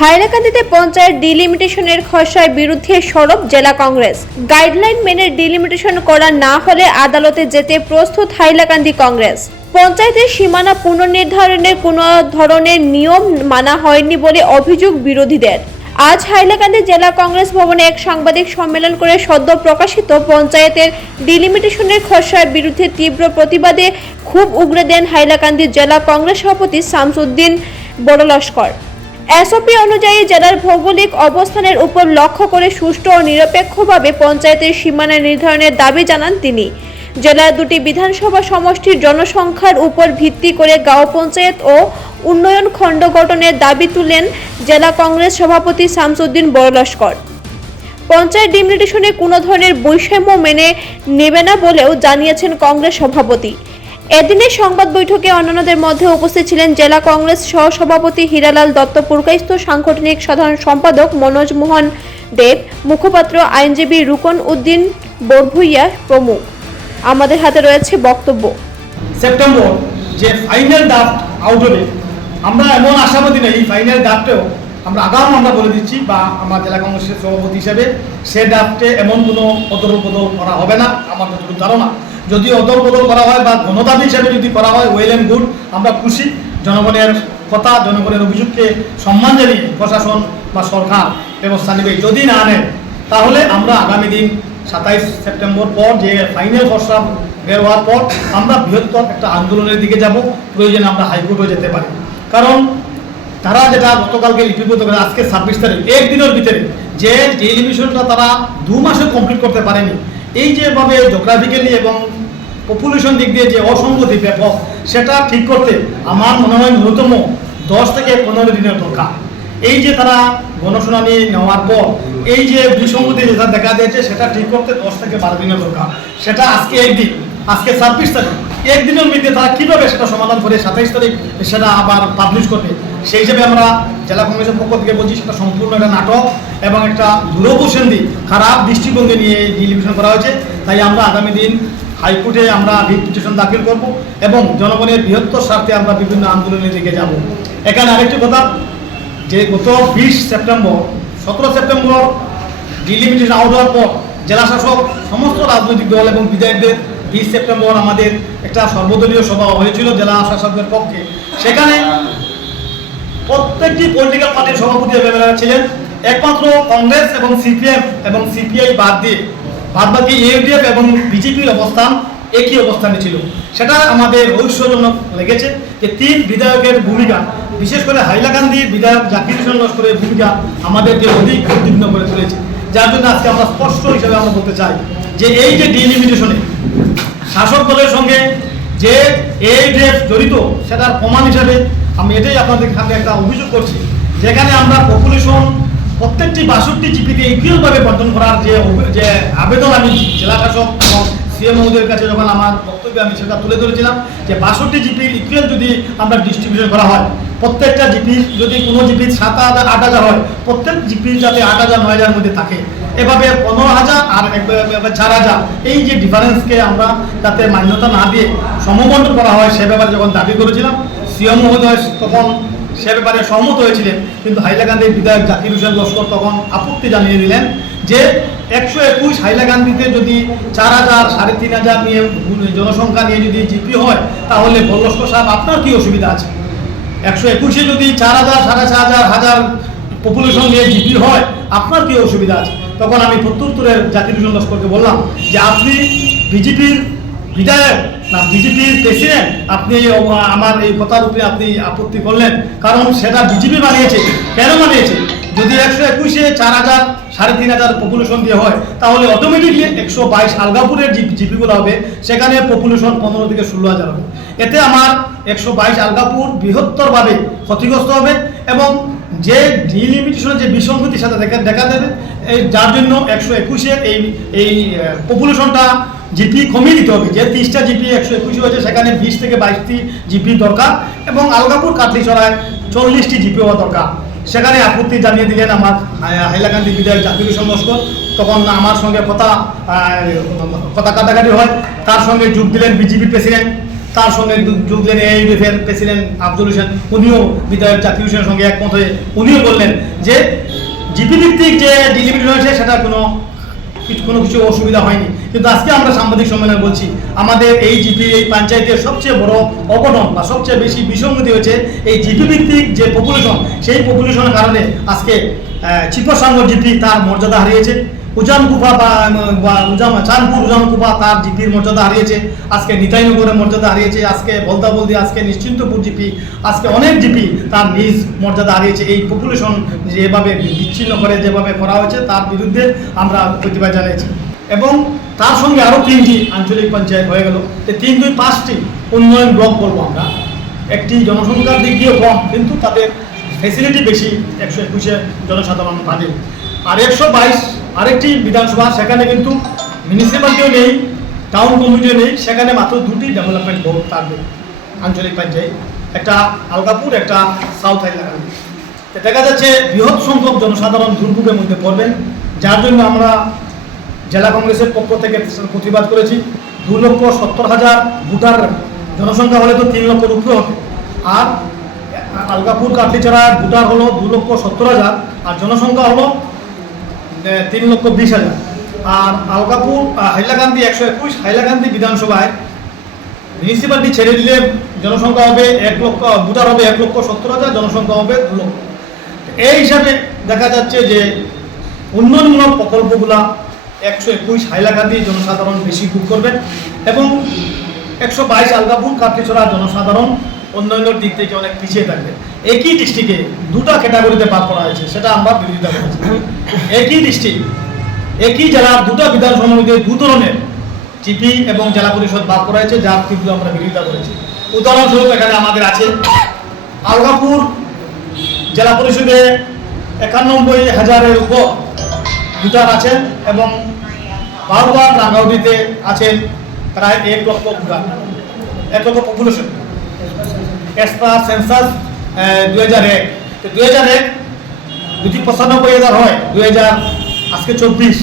হাইলাকান্দিতে পঞ্চায়েত ডিলিমিটেশনের খসড়ার বিরুদ্ধে সরব জেলা কংগ্রেস। গাইডলাইন মেনে ডিলিমিটেশন করা না হলে আদালতে যেতে প্রস্তুত হাইলাকান্দি কংগ্রেস। পঞ্চায়েতের সীমানা পুনর্নির্ধারণের কোনো ধরনের নিয়ম মানা হয়নি বলে অভিযোগ বিরোধীদের। আজ হাইলাকান্দি জেলা কংগ্রেস ভবনে এক সাংবাদিক সম্মেলন করে সদ্য প্রকাশিত পঞ্চায়েতের ডিলিমিটেশনের খসড়ার বিরুদ্ধে তীব্র প্রতিবাদে ক্ষোভ উগরে দেন হাইলাকান্দি জেলা কংগ্রেস সভাপতি শামসুদ্দিন বড়লস্কর। এসওপি অনুযায়ী জেলার ভৌগোলিক অবস্থানের উপর লক্ষ্য করে সুষ্ঠু ও নিরপেক্ষভাবে পঞ্চায়েতের সীমানা নির্ধারণের দাবি জানান তিনি। জেলার দুটি বিধানসভা সমষ্টির জনসংখ্যার উপর ভিত্তি করে গাঁও পঞ্চায়েত ও উন্নয়ন খণ্ড গঠনের দাবি তুলেন জেলা কংগ্রেস সভাপতি শামসুদ্দিন বড়লস্কর। পঞ্চায়েত ডিলিমিটেশনে কোনো ধরনের বৈষম্য মেনে নেবে না বলেও জানিয়েছেন কংগ্রেস সভাপতি। এদিনের সংবাদ বৈঠকে অন্যান্যদের মধ্যে উপস্থিত ছিলেন জেলা কংগ্রেস সহসভাপতি হীরালাল দত্ত, পুরকাইস্ত সাংগঠনিক সাধারণ সম্পাদক মনোজ মোহন দেব, মুখপাত্র আইনজীবী রুকন উদ্দিন বড়ভুইয়া প্রমুখ। আমাদের হাতে রয়েছে বক্তব্য। সেপ্টেম্বর যে ফাইনাল ড্রাফট আউট হবে, আমরা এমন আশাবাদী নেই। এই ফাইনাল ড্রাফটেও আমরা বলে দিচ্ছি, বা আমার জেলা কংগ্রেসের সভাপতি হিসেবে সে ড্রাফটে এমন কোনো অদল বদল করা হবে না আমার যতটুকু ধারণা। যদি অদল বদল করা হয় বা গণদাবি হিসেবে যদি করা হয়, ওয়েল অ্যান্ড গুড, আমরা খুশি। জনগণের কথা, জনগণের অভিযোগকে সম্মান জানিয়ে প্রশাসন বা সরকার ব্যবস্থা নেবে। যদি না নেয় তাহলে আমরা আগামী দিন 27 সেপ্টেম্বর পর যে ফাইনাল খসড়া বের হওয়ার পর আমরা বৃহত্তর একটা আন্দোলনের দিকে যাব। প্রয়োজনে আমরা হাইকোর্টে যেতে পারি, কারণ তারা যেটা গতকালকে লিপিবদ্ধ করে আজকে 26 তারিখ, একদিনের ভিতরে যে ডিলিমিটেশনটা তারা 2 মাসে কমপ্লিট করতে পারেনি। এই যেভাবে জিওগ্রাফিক্যালি এবং পপুলেশন দিক দিয়ে যে অসঙ্গতি ব্যাপক, সেটা ঠিক করতে আমার মনে হয় ন্যূনতম 10 থেকে 15 দিনের দরকার। এই যে তারা গণশুনানি নেওয়ার পর এই যে বিসঙ্গতি যেটা দেখা দিয়েছে, সেটা ঠিক করতে 10 থেকে 12 দিনের দরকার। সেটা আজকে একদিন, আজকে 26 তারিখ, একদিনের মধ্যে তারা কীভাবে সেটা সমাধান করে 27 তারিখ সেটা আবার পাবলিশ করবে, সেই হিসেবে আমরা জেলা কংগ্রেসের পক্ষ থেকে বলছি সেটা সম্পূর্ণ একটা নাটক এবং একটা দুরবসন্ধি, খারাপ দৃষ্টিভঙ্গি নিয়ে ডিলিমিটেশন করা হয়েছে। তাই আমরা আগামী দিন হাইকোর্টে আমরা রিট পিটিশন দাখিল করব এবং জনগণের বৃহত্তর স্বার্থে আমরা বিভিন্ন আন্দোলনের দিকে যাব। এখানে আরেকটি কথা, যে গত 20 সেপ্টেম্বর 17 সেপ্টেম্বর ডিলিমিটেশন আউট হওয়ার পর জেলা শাসক সমস্ত রাজনৈতিক দল এবং বিধায়কদের 20 সেপ্টেম্বর আমাদের একটা সর্বদলীয় সভা হয়েছিল জেলা শাসকের পক্ষে। সেখানে প্রত্যেকটি পলিটিক্যাল পার্টির সভাপতি ছিলেন, একমাত্র কংগ্রেস এবং সিপিএম এবং সিপিআই বাদবাকি ইউডিএফ এবং বিজেপির অবস্থান একই অবস্থানে ছিল। সেটা আমাদের ঐশ্বর্যজনক লেগেছে যে 3 বিধায়কের ভূমিকা, বিশেষ করে হাইলাকান্দির বিধায়ক জাকির হোসেন লস্করের ভূমিকা আমাদেরকে অধিক উদ্বিগ্ন করে তুলেছে। যার জন্য আজকে আমরা স্পষ্ট হিসেবে আমরা বলতে চাই যে এই যে ডিলিমিটেশনে শাসক দলের সঙ্গে যে ইউডিএফ জড়িত, সেটার প্রমাণ হিসেবে আমি এটাই আপনাদের সামনে একটা অভিযোগ করছি, যেখানে আমরা পপুলেশন প্রত্যেকটি 62 জিপিতে ইকুয়ালভাবে বন্টন করার যে আবেদন আমি জেলা শাসক এবং সিএম মহোদয়ের কাছে যখন আমার বক্তব্যে আমি সেটা তুলে ধরেছিলাম যে 62 জিপির ইকুয়াল যদি আমরা ডিস্ট্রিবিউশন করা হয়, প্রত্যেকটা জিপি যদি কোনো জিপি 7,000 8,000 হয়, প্রত্যেক জিপি যাতে 8,000 9,000 মধ্যে থাকে, এভাবে 15,000 আর 4,000 এই যে ডিফারেন্সকে আমরা যাতে মান্যতা না দিয়ে সমবন্টন করা হয়, সে ব্যাপারে যখন দাবি করেছিলাম, সিএম মহোদয় তখন সে ব্যাপারে সহমত হয়েছিলেন। কিন্তু হাইলাকান্দির বিধায়ক জাকির হোসেন লস্কর তখন আপত্তি জানিয়ে দিলেন যে 121 হাইলাকান্দিতে যদি 4,000 3,500 নিয়ে জনসংখ্যা নিয়ে যদি জিপি হয়, তাহলে লস্কর সাহেব আপনার কি অসুবিধা আছে? 121-এ যদি 4,000 4,500 1000 পপুলেশন নিয়ে জিপি হয়, আপনার কি অসুবিধা আছে? তখন আমি প্রত্যুত্তরে জাকির হোসেন লস্করকে বললাম যে আপনি বিজেপির বিধায়ক না বিজেপির প্রেসিডেন্ট, আপনি আমার এই কথার উপরে আপনি আপত্তি করলেন, কারণ সেটা বিজেপি বানিয়েছে। কেন বানিয়েছে? যদি 121-এ 4,000 3,500 পপুলেশন দিয়ে হয়, তাহলে অটোমেটিকলি 122 আলগাপুরের জিপিগুলো হবে, সেখানে পপুলেশন 15 থেকে 16,000 হবে। এতে আমার 122 আলগাপুর বৃহত্তরভাবে ক্ষতিগ্রস্ত হবে এবং যে ডিলিমিটেশনের যে বিসঙ্গতির সাথে দেখা দেবে, যার জন্য 121-এর এই পপুলেশনটা জিপি কমিয়ে দিতে হবে। যে 30টা জিপি 121 হয়েছে, সেখানে 20 থেকে 22টি জিপি দরকার এবং আলগাপুর কাটলিছড়ায় 40টি জিপি হওয়া দরকার। সেখানে আপত্তি জানিয়ে দিলেন আমার হাইলাকান্দি বিধায়ক জাকির হোসেন লস্কর। তখন আমার সঙ্গে কথা কাটাকাটি হয়, তার সঙ্গে যোগ দিলেন বিজেপি প্রেসিডেন্ট। তার সঙ্গে যোগ দিলেন AIUDF-এর প্রেসিডেন্ট আফজল হোসেন, উনিও বিধায়ক জাকির হোসেনের সঙ্গে একমত হয়ে উনিও বললেন যে জিপি ভিত্তিক যে ডিলিমিটেশন হয়েছে সেটা কোনো কিছু অসুবিধা হয়নি। কিন্তু আজকে আমরা সাংবাদিক সম্মেলনে বলছি আমাদের এই জিপি এই পঞ্চায়েতের সবচেয়ে বড় অঘটন বা সবচেয়ে বেশি বিষমতি হয়েছে এই জিপি ভিত্তিক যে পপুলেশন, সেই পপুলেশনের কারণে আজকে চিপসাঙ্গ জিপি তার মর্যাদা হারিয়েছে, উজানকুপা বা চাঁদপুর উজানকুপা তার জিপির মর্যাদা হারিয়েছে, আজকে নিতাইনগরের মর্যাদা হারিয়েছে, আজকে বলদাবলদি, আজকে নিশ্চিন্তপুর জিপি, আজকে অনেক জিপি তার নিজ মর্যাদা হারিয়েছে। এই পপুলেশন যেভাবে বিচ্ছিন্ন করে যেভাবে করা হয়েছে তার বিরুদ্ধে আমরা প্রতিবাদ জানিয়েছি। এবং তার সঙ্গে আরও 3টি আঞ্চলিক পঞ্চায়েত হয়ে গেল, 5টি উন্নয়ন ব্লক বলবো আমরা। একটি জনসংখ্যার দিক দিয়েও কম কিন্তু তাদের ফেসিলিটি বেশি, 121-এ জনসাধারণ বাদে। আর 122 আরেকটি বিধানসভা, সেখানে কিন্তু মিউনিসিপ্যালিটিও নেই, টাউন কমিটিও নেই, সেখানে মাত্র 2টি ডেভেলপমেন্ট বোর্ড থাকবে আঞ্চলিক পঞ্চায়েত, একটা আলগাপুর, একটা সাউথ হাইলাকান্দি। দেখা যাচ্ছে বৃহৎ সংখ্যক জনসাধারণ দুর্ভোগের মধ্যে পড়বেন, যার জন্য আমরা জেলা কংগ্রেসের পক্ষ থেকে প্রতিবাদ করেছি। 2,70,000 ভোটার জনসংখ্যা হলে তো 3 লক্ষের উপরে হবে, আর আলগাপুর কাটলিছড়ার ভোটার হলো 2,70,000 আর জনসংখ্যা হলো 3,20,000। আর আলগাপুর হাইলাকান্দি 121 হাইলাকান্দি বিধানসভায় মিউনিসিপ্যালিটি ছেড়ে দিলে জনসংখ্যা হবে 1 লক্ষ, ভোটার হবে 1,70,000, জনসংখ্যা হবে 2 লক্ষ। এই হিসাবে দেখা যাচ্ছে যে উন্নয়নমূলক প্রকল্পগুলা 121 হাইলাকান্দি জনসাধারণ বেশি ভোগ করবেন এবং 122 আলগাপুর কাটলিছড়া জনসাধারণ উন্নয়নের দিক থেকে অনেক পিছিয়ে থাকবে। একই ডিস্ট্রিক্টে 2টা ক্যাটাগরিতে ভাগ করা হয়েছে, সেটা আমরা বিরোধিতা করেছি। একই ডিস্ট্রিক্ট, একই জেলার 2টা বিধানসভার মধ্যে 2 ধরনের জিপি এবং জেলা পরিষদ ভাগ করা হয়েছে, যার তীব্র আমরা বিরোধিতা করেছি। উদাহরণস্বরূপ এখানে আমাদের আছে আলগাপুর জেলা পরিষদে 91,000-এর উপর ভোটার আছেন এবং বারবার রাঙ্গাউটিতে আছেন প্রায় 1 লক্ষ ভোটার, 1 লক্ষ পপুলেশন এস পার সেন্সাস 2001। 2001 যদি 95,000 হয়, 2000 আজকে 24,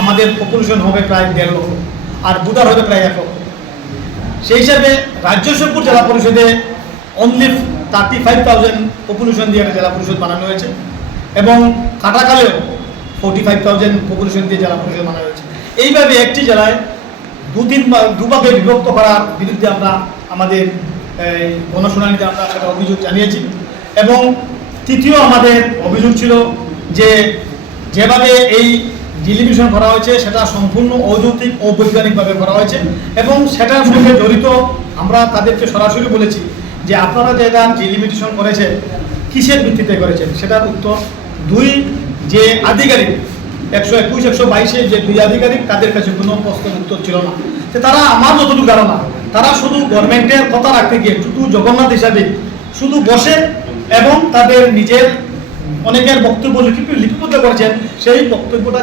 আমাদের পপুলেশন হবে প্রায় 1.5 লক্ষ আর ভোটার হবে প্রায় 1 লক্ষ। সেই হিসাবে রাজ্যসপুর জেলা পরিষদে অনলি 35,000 পপুলেশন দিয়ে জেলা পরিষদ বানানো হয়েছে এবং কাটাকালেও 45,000 পপুলেশন দিয়ে জেলা পরিষদ বানানো হয়েছে। এইভাবে একটি জেলায় দুভাগে বিভক্ত করার বিরুদ্ধে আমরা আমাদের গণশুনানিতে আমরা সেটা অভিযোগ জানিয়েছি। এবং তৃতীয় আমাদের অভিযোগ ছিল যে যেভাবে এই ডিলিমিটেশন করা হয়েছে সেটা সম্পূর্ণ অযৌক্তিক, অবৈজ্ঞানিকভাবে করা হয়েছে এবং সেটার সঙ্গে জড়িত আমরা তাদেরকে সরাসরি বলেছি যে আপনারা যেটা ডিলিমিটেশন করেছেন কিসের ভিত্তিতে করেছেন। সেটার উত্তর 2 যে আধিকারিক 121, 122-এ যে 2 আধিকারিক, তাদের কাছে কোনো প্রশ্নের উত্তর ছিল না। তো তারা, আমার যতটুকু ধারণা, তারা শুধু গভর্নমেন্টের কথা রাখতে গিয়ে শুধু জগন্নাথ হিসাবে শুধু বসে এবং তাদের নিজের অনেকের বক্তব্য লিপিবদ্ধ করেছেন, সেই বক্তব্যটা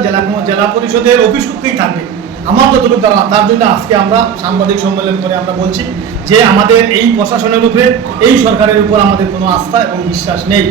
জেলা পরিষদের অফিস করতেই থাকবে আমার যতটুকু ধারণা। তার জন্য আজকে আমরা সাংবাদিক সম্মেলন করে আমরা বলছি যে আমাদের এই প্রশাসনের উপরে, এই সরকারের উপর আমাদের কোনো আস্থা এবং বিশ্বাস নেই।